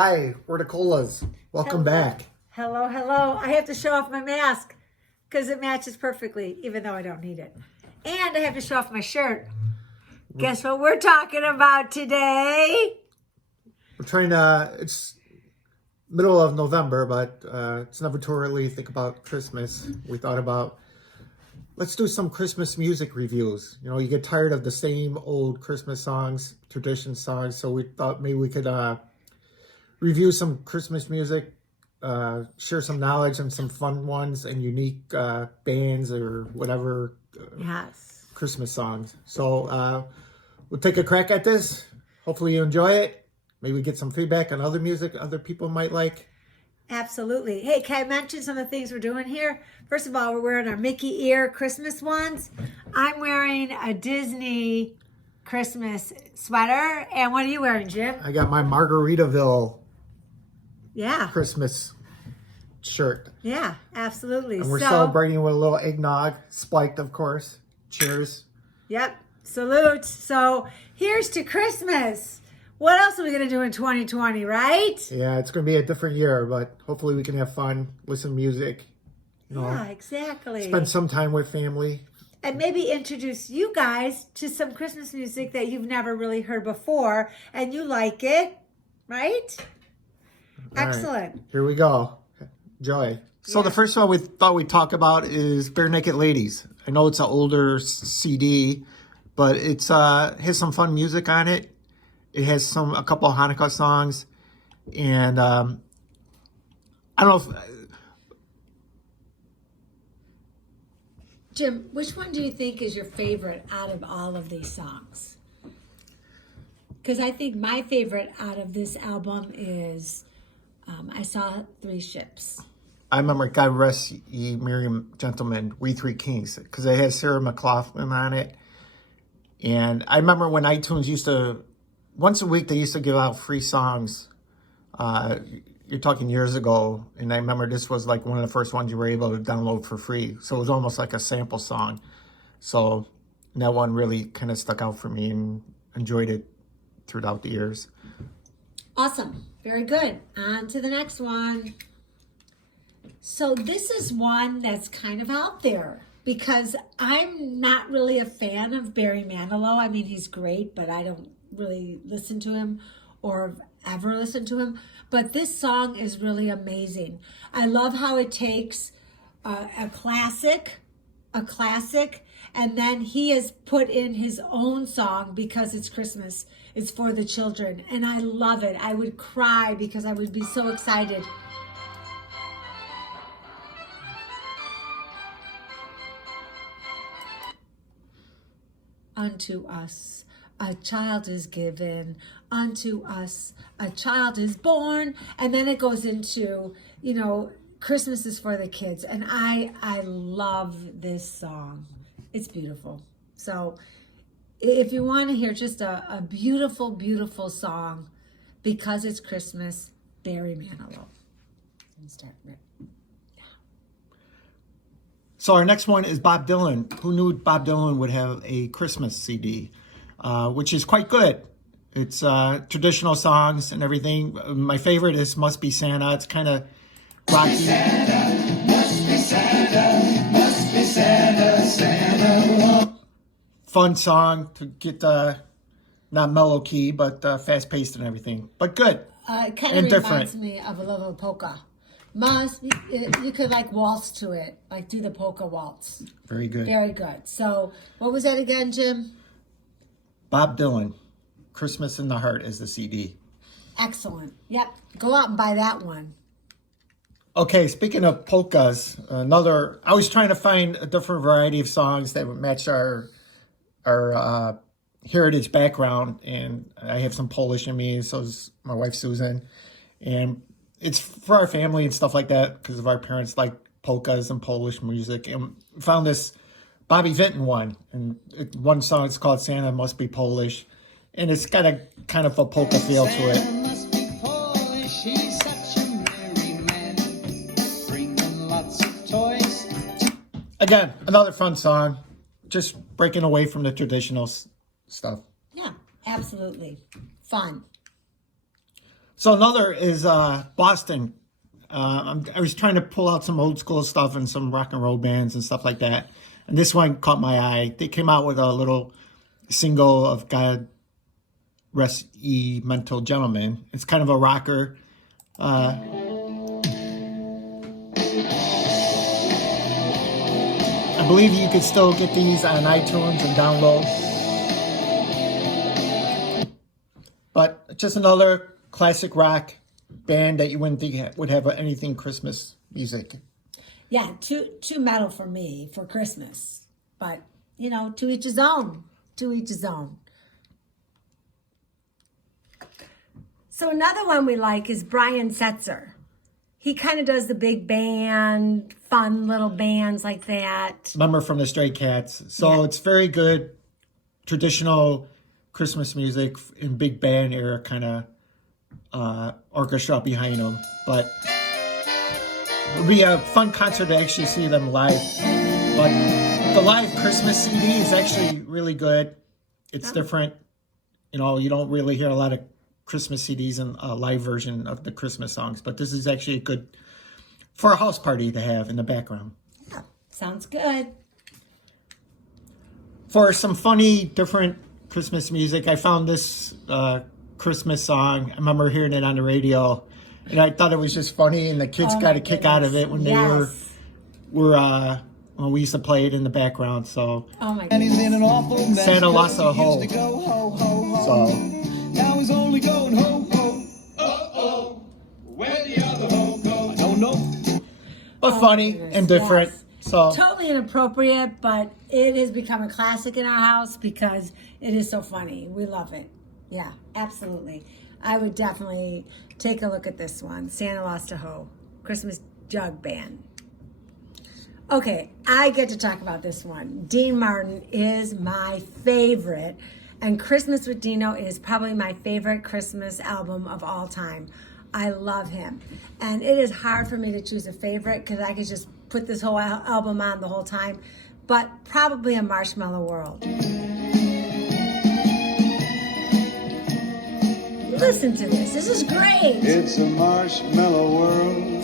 Hi, we're the Colas. Welcome back. Hello, hello. I have to show off my mask because it matches perfectly, even though I don't need it. And I have to show off my shirt. Guess what we're talking about today? We're trying to, it's middle of November, but it's never too early to think about Christmas. We thought about, let's do some Christmas music reviews. You know, you get tired of the same old Christmas songs, tradition songs, so we thought maybe we could review some Christmas music, share some knowledge on some fun ones and unique bands or whatever Yes. Christmas songs. So we'll take a crack at this. Hopefully you enjoy it. Maybe get some feedback on other music other people might like. Absolutely. Hey, can I mention some of the things we're doing here? First of all, we're wearing our Mickey ear Christmas ones. I'm wearing a Disney Christmas sweater. And what are you wearing, Jim? I got my Margaritaville Yeah. Christmas shirt. Yeah, absolutely. And we're celebrating with a little eggnog, spiked of course. Cheers. Yep. Salute. So here's to Christmas. What else are we going to do in 2020, right? Yeah, it's going to be a different year, but hopefully we can have fun, listen to music. You know, Yeah, exactly. spend some time with family. And maybe introduce you guys to some Christmas music that you've never really heard before and you like it, right? All Excellent. right, here we go. Enjoy. So the first one we thought we'd talk about is Bare Naked Ladies. I know it's an older CD, but it's has some fun music on it. It has a couple of Hanukkah songs, and I don't know if Jim, which one do you think is your favorite out of all of these songs? Because I think my favorite out of this album is I Saw Three Ships. I remember God Rest Ye Merry Gentlemen, We Three Kings, because it has Sarah McLachlan on it. And I remember when iTunes used to, once a week, they used to give out free songs. You're talking years ago, and I remember this was like one of the first ones you were able to download for free. So it was almost like a sample song. So that one really kind of stuck out for me and enjoyed it throughout the years. Awesome. Very good. On to the next one. So this is one that's kind of out there because I'm not really a fan of Barry Manilow. I mean, he's great, but I don't really listen to him or ever listen to him. But this song is really amazing. I love how it takes a classic, and then he has put in his own song because it's Christmas. It's for the children, and I love it. I would cry because I would be so excited. Unto us a child is given, unto us a child is born, and then it goes into, you know, Christmas is for the kids, and I love this song. It's beautiful. So if you want to hear just a beautiful, beautiful song because it's Christmas, Barry Manilow. Let's start right. So our next one is Bob Dylan. Who knew Bob Dylan would have a Christmas CD, which is quite good. It's traditional songs and everything. My favorite is Must Be Santa. It's kind of rocky. Santa, must be Santa, must be Santa, Santa. Fun song to get not mellow key, but fast paced and everything. But good. It kind of reminds me of a little polka. Must be, you could like waltz to it, like do the polka waltz. Very good. Very good. So what was that again, Jim? Bob Dylan, Christmas in the Heart is the CD. Excellent. Yep. Go out and buy that one. Okay, speaking of polkas, I was trying to find a different variety of songs that would match our heritage background, and I have some Polish in me, so is my wife Susan, and it's for our family and stuff like that because of our parents like polkas and Polish music, and found this Bobby Vinton one, and one song is called Santa Must Be Polish, and it's got a kind of a polka feel to it. Santa must be Polish, he's such a merry man, bringing lots of toys. Again, another fun song, just breaking away from the traditional stuff. Yeah, absolutely. Fun. So another is Boston. I was trying to pull out some old school stuff and some rock and roll bands and stuff like that. And this one caught my eye. They came out with a little single of God Rest Ye Mental Gentlemen. It's kind of a rocker. I believe you could still get these on iTunes and download. But just another classic rock band that you wouldn't think would have anything Christmas music. Yeah, too metal for me for Christmas. But, you know, to each his own. To each his own. So another one we like is Brian Setzer. He kind of does the big band, fun little bands like that. Member from the Stray Cats. So it's very good traditional Christmas music in big band era kind of orchestra behind them. But it would be a fun concert to actually see them live. But the live Christmas CD is actually really good. It's different. You know, you don't really hear a lot of Christmas CDs and a live version of the Christmas songs, but this is actually good for a house party to have in the background. Yeah, sounds good. For some funny, different Christmas music, I found this Christmas song. I remember hearing it on the radio, and I thought it was just funny, and the kids got a kick out of it when they were when we used to play it in the background. So, Oh my And he's goodness. in an awful mess. Santa lost a 'cause he hoe. used to go ho, ho, ho. so Now he's only going ho, ho. Uh-oh. Where'd the other hoe go? I don't know. but funny goodness, and different. yes. So Totally inappropriate, but it has become a classic in our house because it is so funny. We love it. Yeah, absolutely. I would definitely take a look at this one. Santa Lost a Hoe, Christmas Jug Band. Okay, I get to talk about this one. Dean Martin is my favorite, and Christmas with Dino is probably my favorite Christmas album of all time. I love him, and it is hard for me to choose a favorite because I could just put this whole album on the whole time, but probably A Marshmallow World. Listen to this. This is great. It's a marshmallow world.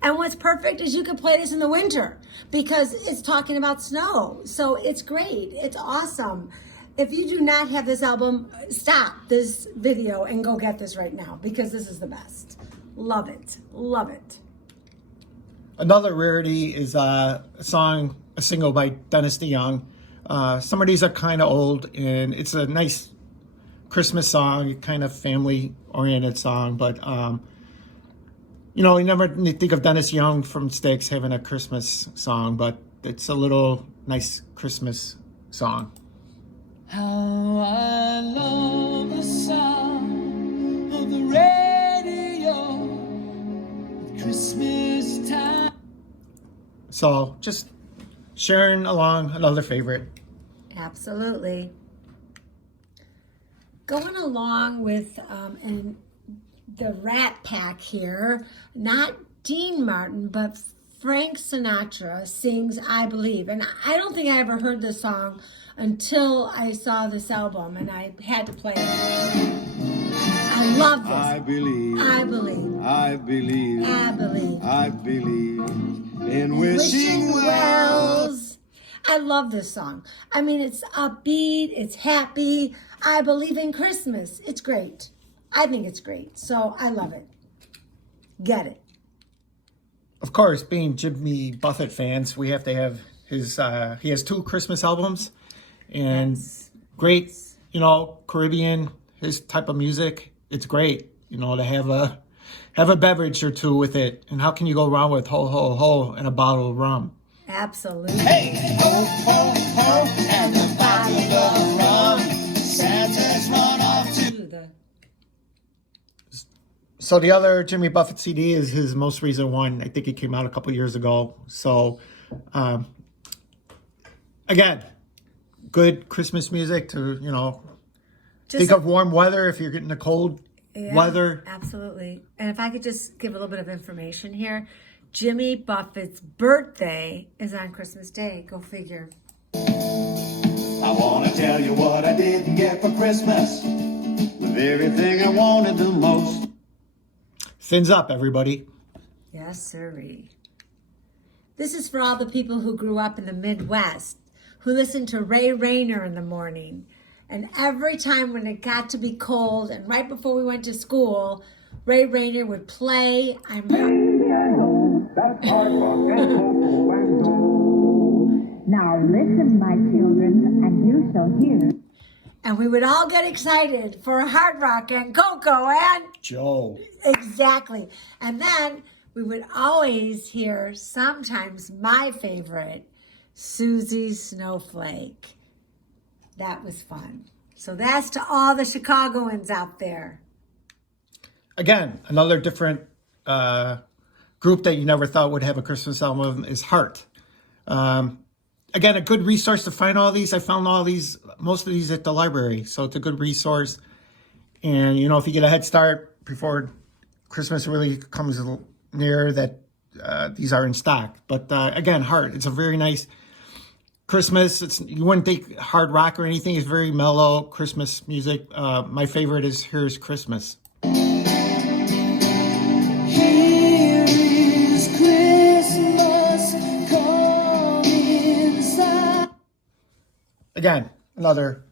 And what's perfect is you can play this in the winter because it's talking about snow. So it's great. It's awesome. If you do not have this album, stop this video and go get this right now because this is the best. Love it. Love it. another rarity is a single by Dennis DeYoung. Some of these are kind of old, and it's a nice Christmas song, kind of family-oriented song, but you know, you never think of Dennis Young from Styx having a Christmas song, but it's a little nice Christmas song. How I love the sound of the radio at Christmas time. So just sharing along another favorite. Absolutely. Going along with the Rat Pack here, not Dean Martin, but Frank Sinatra sings I Believe. And I don't think I ever heard this song until I saw this album, and I had to play it. I love this. I believe, I believe. I believe, I believe. I believe in wishing well. wells. I love this song. I mean, it's upbeat, it's happy. I believe in Christmas. It's great. I think it's great. So I love it. Get it. Of course, being Jimmy Buffett fans, we have to have his, he has 2 Christmas albums, and great, you know, Caribbean, his type of music. It's great, you know, to have a beverage or two with it. And how can you go wrong with ho, ho, ho and a bottle of rum? Absolutely. Hey, ho, ho, ho, and the bottle of rum. Santa's run off to So the other Jimmy Buffett CD is his most recent one. I think it came out a couple years ago. So, again, good Christmas music to, you know, think of warm weather if you're getting the cold weather. Absolutely. And if I could just give a little bit of information here, Jimmy Buffett's birthday is on Christmas Day. Go figure. I want to tell you what I didn't get for Christmas. The very thing I wanted the most. Fins up, everybody. Yes, sirree. This is for all the people who grew up in the Midwest, who listened to Ray Rayner in the morning. And every time when it got to be cold and right before we went to school, Ray Rayner would play Now listen, my children, and you shall hear. and we would all get excited for Hard Rock and Coco and Joe. exactly. And then we would always hear sometimes my favorite, Susie Snowflake. That was fun. So that's to all the Chicagoans out there. Again, another different group that you never thought would have a Christmas album is Heart. Again, a good resource to find all these. I found most of these at the library. So it's a good resource. And, if you get a head start before Christmas really comes near, that these are in stock. But again, Heart, it's a very nice Christmas. You wouldn't think hard rock or anything. It's very mellow Christmas music. My favorite is Here's Christmas. Here is Christmas, come inside. Again, another.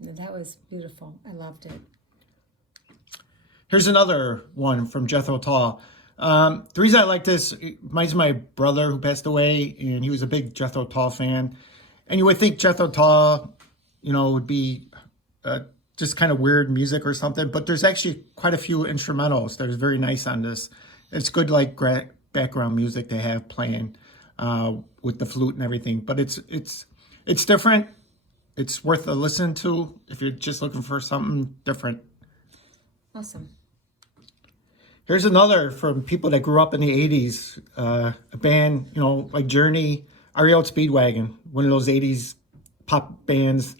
That was beautiful. I loved it. Here's another one from Jethro Tull. The reason I like this, it reminds me of my brother who passed away, and he was a big Jethro Tull fan. And you would think Jethro Tull, would be just kind of weird music or something, but there's actually quite a few instrumentals that are very nice on this. It's good, like background music they have playing with the flute and everything. But it's different. It's worth a listen to if you're just looking for something different. Awesome. Here's another from people that grew up in the 80s, a band, like Journey, REO Speedwagon, one of those 80s pop bands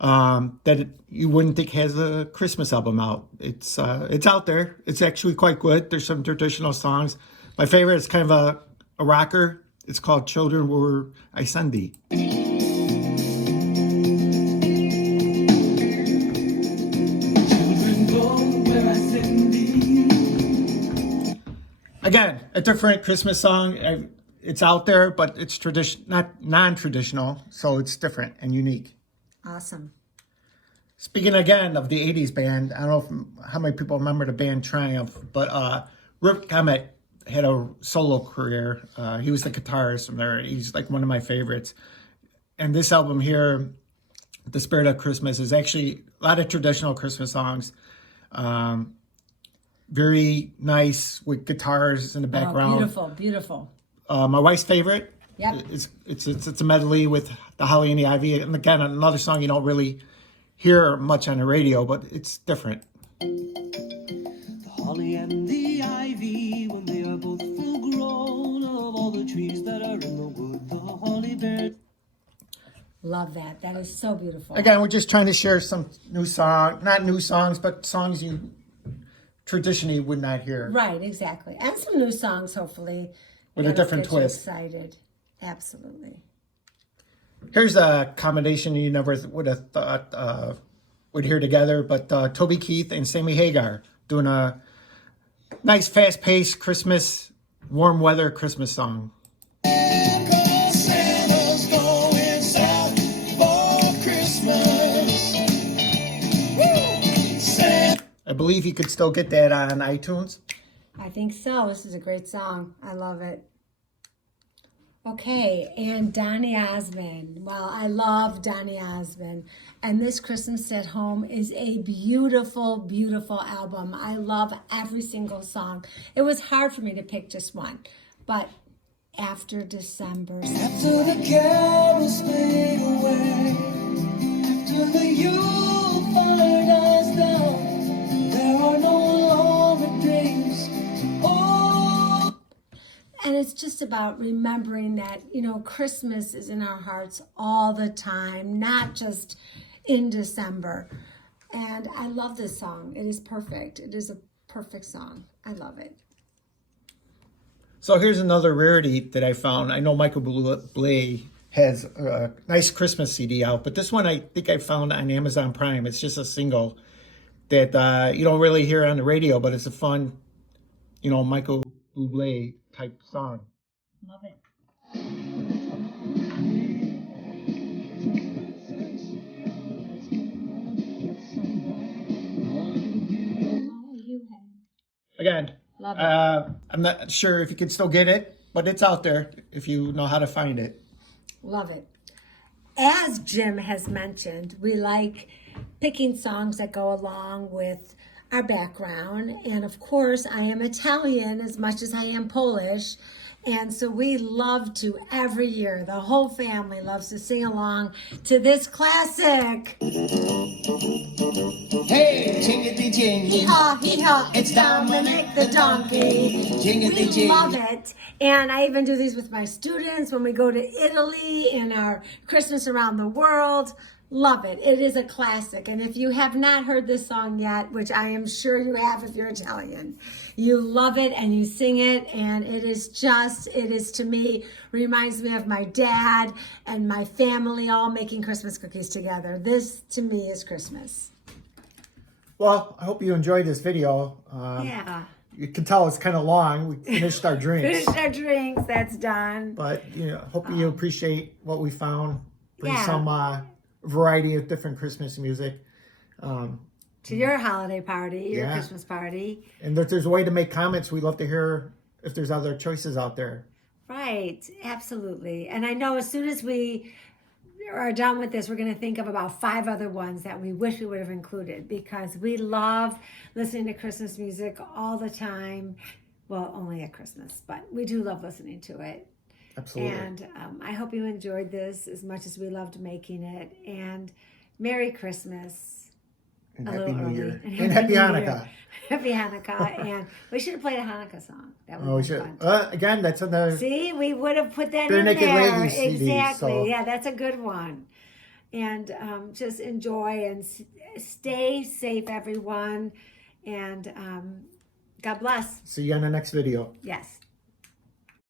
that you wouldn't think has a Christmas album out. It's out there. It's actually quite good. There's some traditional songs. My favorite is kind of a rocker. It's called Children Where I Send Thee. Children go where I send thee. Again, a different Christmas song. It's out there, but it's not non-traditional, so it's different and unique. Awesome. Speaking again of the 80s band, I don't know how many people remember the band Triumph, but Rip Kemet had a solo career. He was the guitarist from there. He's like one of my favorites. And this album here, The Spirit of Christmas, is actually a lot of traditional Christmas songs. Very nice with guitars in the background. Oh, beautiful, beautiful. My wife's favorite. Yep. It's a medley with the Holly and the Ivy. And again, another song you don't really hear much on the radio, but it's different. The holly and the ivy, when they are both full grown, of all the trees that are in the wood, the holly bears. Love that. That is so beautiful. Again, we're just trying to share some not new songs, but songs you traditionally would not hear. Right, exactly. And some new songs, hopefully. With a that'll different get you twist. Excited. Absolutely. Here's a combination you never would have thought would hear together, but Toby Keith and Sammy Hagar doing a nice, fast-paced Christmas, warm weather Christmas song. Santa's going south for Christmas. Woo! Santa. I believe you could still get that on iTunes. I think so. This is a great song. I love it. Okay, and Donny Osmond. Well, I love Donny Osmond. And this Christmas at Home is a beautiful, beautiful album. I love every single song. It was hard for me to pick just one. But after December, After the carols fade away, after the Yuletide dies down, there are no longer dreams. Oh, and it's just about remembering that, Christmas is in our hearts all the time, not just in December. And I love this song. It is perfect. It is a perfect song. I love it. So here's another rarity that I found. I know Michael Bublé has a nice Christmas CD out, but this one I think I found on Amazon Prime. It's just a single that you don't really hear on the radio, but it's a fun Michael Bublé type song. Love it. Again, Love it. I'm not sure if you can still get it, but it's out there if you know how to find it. Love it. As Jim has mentioned, we like picking songs that go along with our background. And of course, I am Italian as much as I am Polish. And so we love to, every year, the whole family loves to sing along to this classic. Hey, jingity jing. Hee-haw, hee-haw, It's Dominic the donkey. Jingity We jing. love it. And I even do these with my students when we go to Italy in our Christmas around the world. Love it. It is a classic. And if you have not heard this song yet, which I am sure you have if you're Italian, you love it and you sing it. And it is to me, reminds me of my dad and my family all making Christmas cookies together. This to me is Christmas. Well, I hope you enjoyed this video. Yeah. You can tell it's kind of long. We finished our drinks. Finish our drinks. That's done. But, hope you appreciate what we found. Bring Yeah. some variety of different Christmas music. To your holiday party, your Yeah. Christmas party. And if there's a way to make comments, we'd love to hear if there's other choices out there. Right, absolutely. And I know as soon as we are done with this, we're going to think of about 5 other ones that we wish we would have included because we love listening to Christmas music all the time. Well, only at Christmas, but we do love listening to it. Absolutely. And I hope you enjoyed this as much as we loved making it. And Merry Christmas. And a Happy little New early. Year. And And Happy New Year. Hanukkah. Happy Hanukkah. And we should have played a Hanukkah song. That would Oh, we have should. been fun. Again, that's in the... See, we would have put that Bare in Naked there. Ladies CD, Exactly. so- Yeah, that's a good one. And just enjoy and stay safe, everyone. And God bless. See you on the next video. Yes.